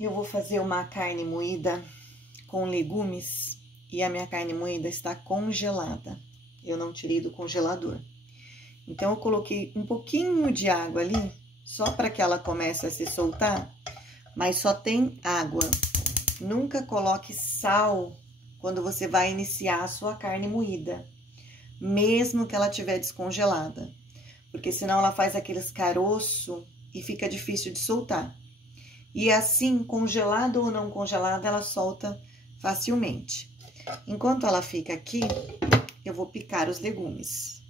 Eu vou fazer uma carne moída com legumes e a minha carne moída está congelada. Eu não tirei do congelador. Então, eu coloquei um pouquinho de água ali, só para que ela comece a se soltar, mas só tem água. Nunca coloque sal quando você vai iniciar a sua carne moída, mesmo que ela estiver descongelada, porque senão ela faz aqueles caroços e fica difícil de soltar. E assim, congelada ou não congelada, ela solta facilmente. Enquanto ela fica aqui, eu vou picar os legumes.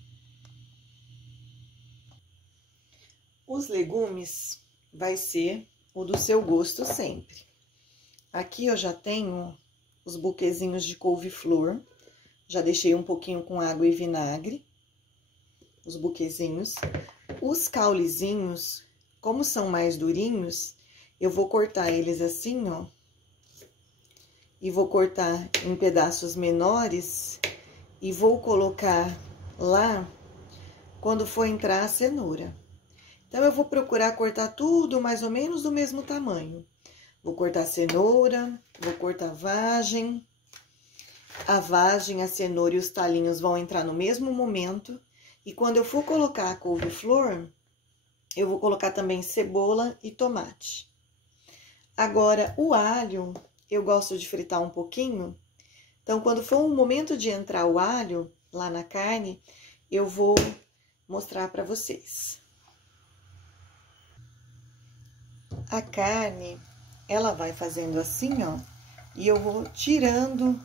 Os legumes vai ser o do seu gosto sempre. Aqui eu já tenho os buquezinhos de couve-flor. Já deixei um pouquinho com água e vinagre. Os buquezinhos. Os caulezinhos, como são mais durinhos, eu vou cortar eles assim, ó. E vou cortar em pedaços menores e vou colocar lá quando for entrar a cenoura. Então, eu vou procurar cortar tudo mais ou menos do mesmo tamanho. Vou cortar cenoura, vou cortar vagem. A vagem, a cenoura e os talinhos vão entrar no mesmo momento. E quando eu for colocar a couve-flor, eu vou colocar também cebola e tomate. Agora, o alho, eu gosto de fritar um pouquinho. Então, quando for o momento de entrar o alho lá na carne, eu vou mostrar para vocês. A carne, ela vai fazendo assim, ó, e eu vou tirando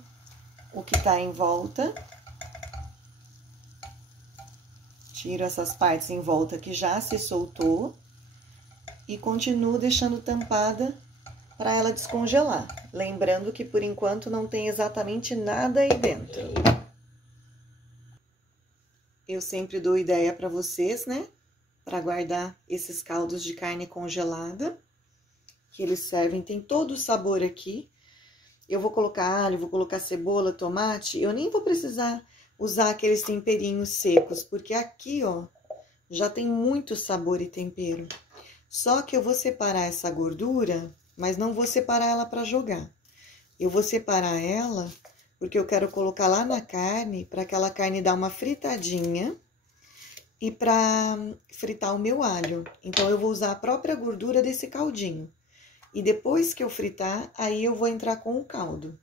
o que tá em volta. Tiro essas partes em volta que já se soltou e continuo deixando tampada para ela descongelar. Lembrando que por enquanto não tem exatamente nada aí dentro. Eu sempre dou ideia para vocês, né? Para guardar esses caldos de carne congelada, que eles servem, tem todo o sabor aqui. Eu vou colocar alho, vou colocar cebola, tomate, eu nem vou precisar usar aqueles temperinhos secos, porque aqui, ó, já tem muito sabor e tempero. Só que eu vou separar essa gordura, mas não vou separar ela para jogar. Eu vou separar ela porque eu quero colocar lá na carne, para aquela carne dar uma fritadinha e para fritar o meu alho. Então, eu vou usar a própria gordura desse caldinho. E depois que eu fritar, aí eu vou entrar com o caldo.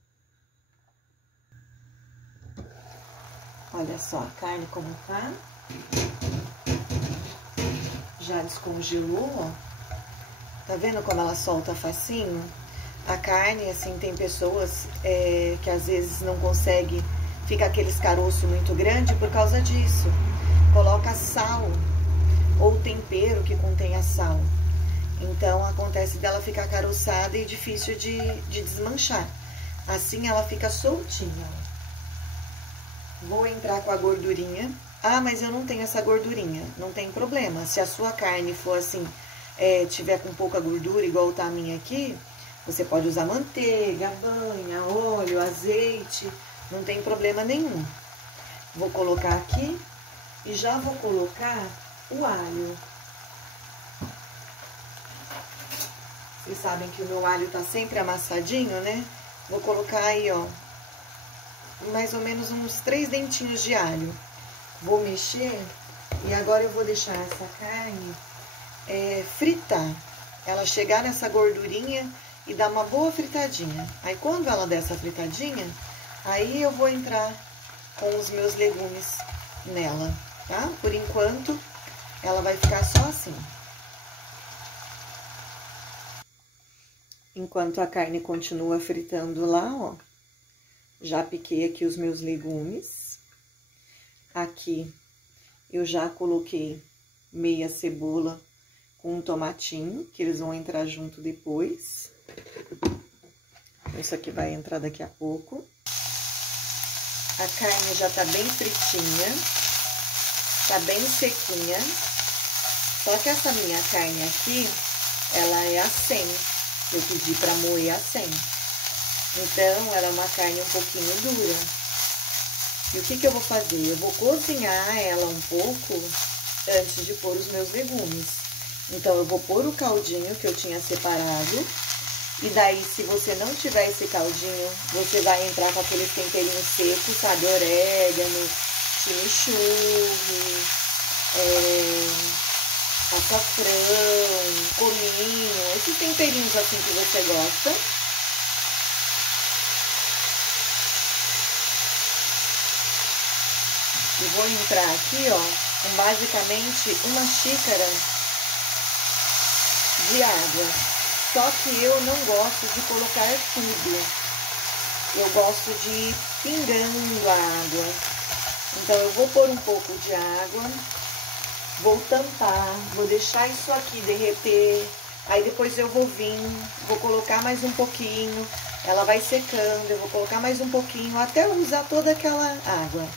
Olha só a carne como tá. Já descongelou, ó. Tá vendo como ela solta facinho? A carne, assim, tem pessoas que às vezes não consegue, fica aqueles caroços muito grande por causa disso. Coloca sal ou tempero que contenha sal. Então, acontece dela ficar caroçada e difícil de desmanchar. Assim, ela fica soltinha. Vou entrar com a gordurinha. Ah, mas eu não tenho essa gordurinha. Não tem problema. Se a sua carne for assim, tiver com pouca gordura, igual tá a minha aqui, você pode usar manteiga, banha, óleo, azeite. Não tem problema nenhum. Vou colocar aqui e já vou colocar o alho. Vocês sabem que o meu alho tá sempre amassadinho, né? Vou colocar aí, ó, mais ou menos uns 3 dentinhos de alho. Vou mexer e agora eu vou deixar essa carne fritar. Ela chegar nessa gordurinha e dar uma boa fritadinha. Aí, quando ela der essa fritadinha, aí eu vou entrar com os meus legumes nela, tá? Por enquanto, ela vai ficar só assim. Enquanto a carne continua fritando lá, ó, já piquei aqui os meus legumes. Aqui eu já coloquei meia cebola com um tomatinho, que eles vão entrar junto depois. Isso aqui vai entrar daqui a pouco. A carne já tá bem fritinha, tá bem sequinha. Só que essa minha carne aqui, ela é a 100. Eu pedi pra moer a 100. Então, ela é uma carne um pouquinho dura. E o que eu vou fazer? Eu vou cozinhar ela um pouco antes de pôr os meus legumes. Então, eu vou pôr o caldinho que eu tinha separado E daí, se você não tiver esse caldinho, você vai entrar com aqueles temperinhos secos, sabe? Orégano, chimichurri, açafrão, cominho, esses temperinhos assim que você gosta. E vou entrar aqui, ó, com basicamente uma xícara de água. Só que eu não gosto de colocar tudo. Eu gosto de ir pingando a água. Então, eu vou pôr um pouco de água, vou tampar, vou deixar isso aqui derreter. Aí, depois eu vou vir, vou colocar mais um pouquinho. Ela vai secando, eu vou colocar mais um pouquinho até eu usar toda aquela água.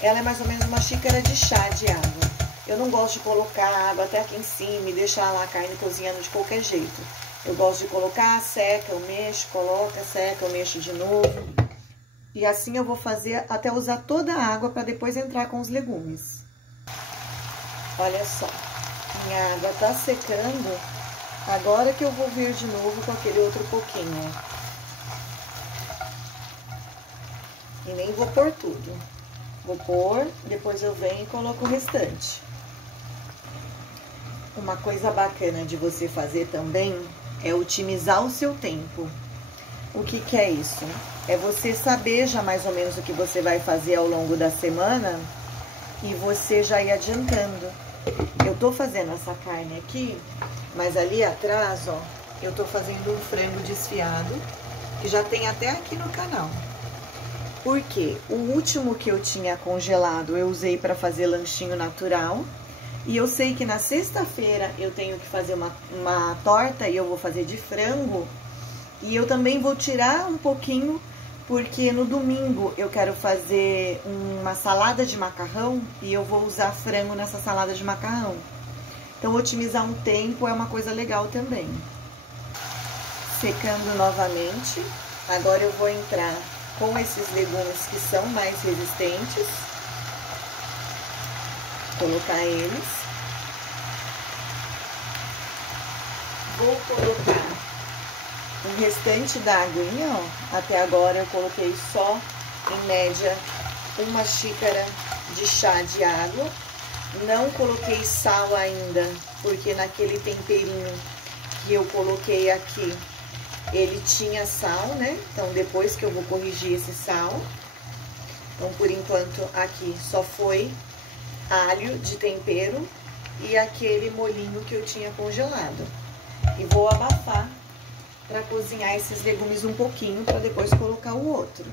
Ela é mais ou menos uma xícara de chá de água. Eu não gosto de colocar água até aqui em cima e deixar lá a carne cozinhando de qualquer jeito. Eu gosto de colocar, seca, eu mexo, coloca, seca, eu mexo de novo. E assim eu vou fazer até usar toda a água para depois entrar com os legumes. Olha só, minha água tá secando. Agora que eu vou vir de novo com aquele outro pouquinho. E nem vou pôr tudo. Vou pôr, depois eu venho e coloco o restante. Uma coisa bacana de você fazer também é otimizar o seu tempo. O que que é isso? É você saber já mais ou menos o que você vai fazer ao longo da semana e você já ir adiantando. Eu tô fazendo essa carne aqui, mas ali atrás, ó, eu tô fazendo um frango desfiado, que já tem até aqui no canal. Porque o último que eu tinha congelado eu usei para fazer lanchinho natural. E eu sei que na sexta-feira eu tenho que fazer uma torta e eu vou fazer de frango. E eu também vou tirar um pouquinho, porque no domingo eu quero fazer uma salada de macarrão e eu vou usar frango nessa salada de macarrão. Então, otimizar um tempo é uma coisa legal também. Secando novamente. Agora eu vou entrar com esses legumes que são mais resistentes. Colocar eles. Vou colocar o restante da aguinha, ó. Até agora eu coloquei só, em média, uma xícara de chá de água. Não coloquei sal ainda, porque naquele temperinho que eu coloquei aqui, ele tinha sal, né? Então, depois que eu vou corrigir esse sal. Então, por enquanto, aqui só foi alho de tempero e aquele molhinho que eu tinha congelado. E vou abafar para cozinhar esses legumes um pouquinho, para depois colocar o outro.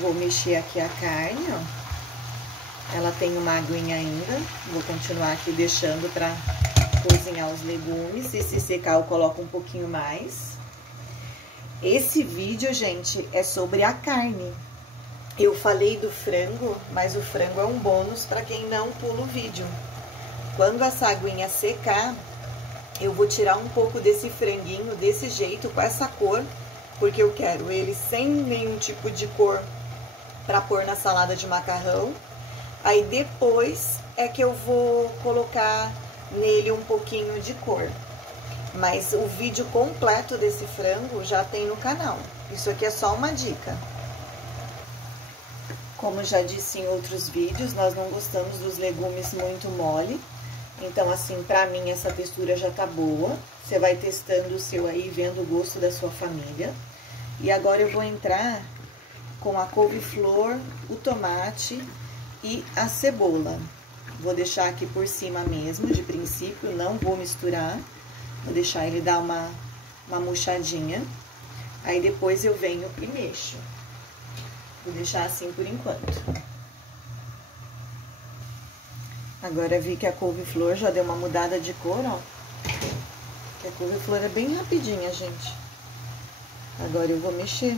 Vou mexer aqui a carne, ó. Ela tem uma aguinha ainda. Vou continuar aqui deixando para cozinhar os legumes. E se secar, eu coloco um pouquinho mais. Esse vídeo, gente, é sobre a carne. Eu falei do frango, mas o frango é um bônus para quem não pula o vídeo. Quando essa aguinha secar, eu vou tirar um pouco desse franguinho desse jeito, com essa cor, porque eu quero ele sem nenhum tipo de cor para pôr na salada de macarrão. Aí depois é que eu vou colocar nele um pouquinho de cor. Mas o vídeo completo desse frango já tem no canal. Isso aqui é só uma dica. Como já disse em outros vídeos, nós não gostamos dos legumes muito mole. Então, assim, pra mim, essa textura já tá boa. Você vai testando o seu aí, vendo o gosto da sua família. E agora eu vou entrar com a couve-flor, o tomate e a cebola. Vou deixar aqui por cima mesmo, de princípio, não vou misturar. Vou deixar ele dar uma murchadinha. Aí depois eu venho e mexo. Vou deixar assim por enquanto. Agora vi que a couve-flor já deu uma mudada de cor, ó. Que a couve-flor é bem rapidinha, gente. Agora eu vou mexer.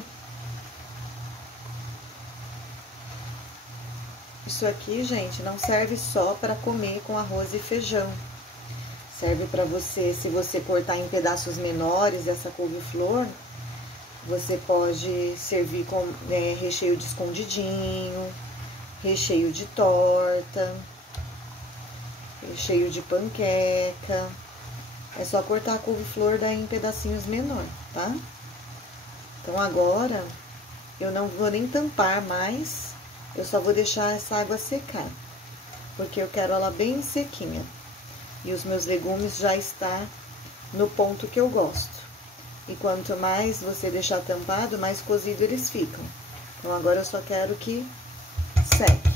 Isso aqui, gente, não serve só para comer com arroz e feijão. Serve para você, se você cortar em pedaços menores essa couve-flor, você pode servir com recheio de escondidinho, recheio de torta, recheio de panqueca. É só cortar a couve-flor daí em pedacinhos menor, tá? Então, agora, eu não vou nem tampar mais, eu só vou deixar essa água secar, porque eu quero ela bem sequinha. E os meus legumes já estão no ponto que eu gosto. E quanto mais você deixar tampado, mais cozido eles ficam. Então, agora eu só quero que seque.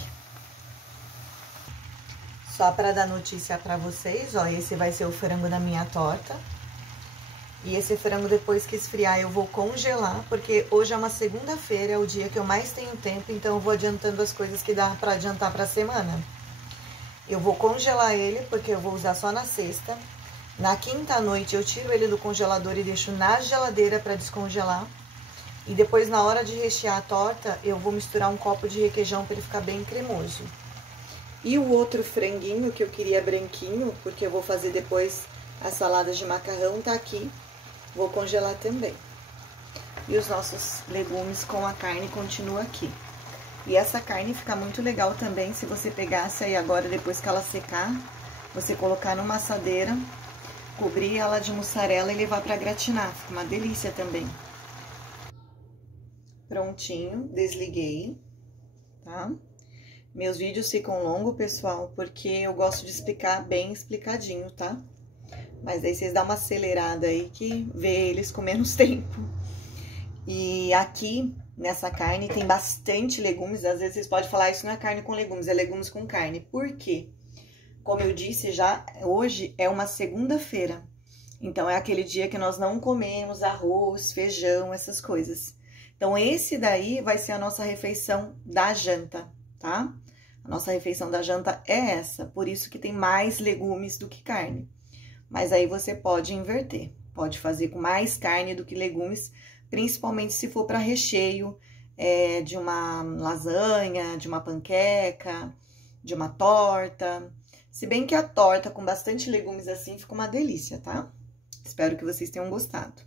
Só para dar notícia para vocês, ó, esse vai ser o frango da minha torta. E esse frango, depois que esfriar, eu vou congelar, porque hoje é uma segunda-feira, é o dia que eu mais tenho tempo, então eu vou adiantando as coisas que dá para adiantar para a semana. Eu vou congelar ele, porque eu vou usar só na sexta. Na quinta à noite, eu tiro ele do congelador e deixo na geladeira para descongelar. E depois, na hora de rechear a torta, eu vou misturar um copo de requeijão para ele ficar bem cremoso. E o outro franguinho que eu queria branquinho, porque eu vou fazer depois a salada de macarrão, tá aqui. Vou congelar também. E os nossos legumes com a carne continuam aqui. E essa carne fica muito legal também, se você pegasse aí agora, depois que ela secar, você colocar numa assadeira, cobrir ela de mussarela e levar pra gratinar. Fica uma delícia também. Prontinho, desliguei, tá? Meus vídeos ficam longos, pessoal, porque eu gosto de explicar bem explicadinho, tá? Mas aí vocês dão uma acelerada aí que vê eles com menos tempo. E aqui, nessa carne, tem bastante legumes. Às vezes vocês podem falar, isso não é carne com legumes, é legumes com carne. Por quê? Como eu disse já, hoje é uma segunda-feira. Então, é aquele dia que nós não comemos arroz, feijão, essas coisas. Então, esse daí vai ser a nossa refeição da janta, tá? A nossa refeição da janta é essa, por isso que tem mais legumes do que carne. Mas aí você pode inverter, pode fazer com mais carne do que legumes, principalmente se for para recheio de uma lasanha, de uma panqueca, de uma torta. Se bem que a torta com bastante legumes assim fica uma delícia, tá? Espero que vocês tenham gostado.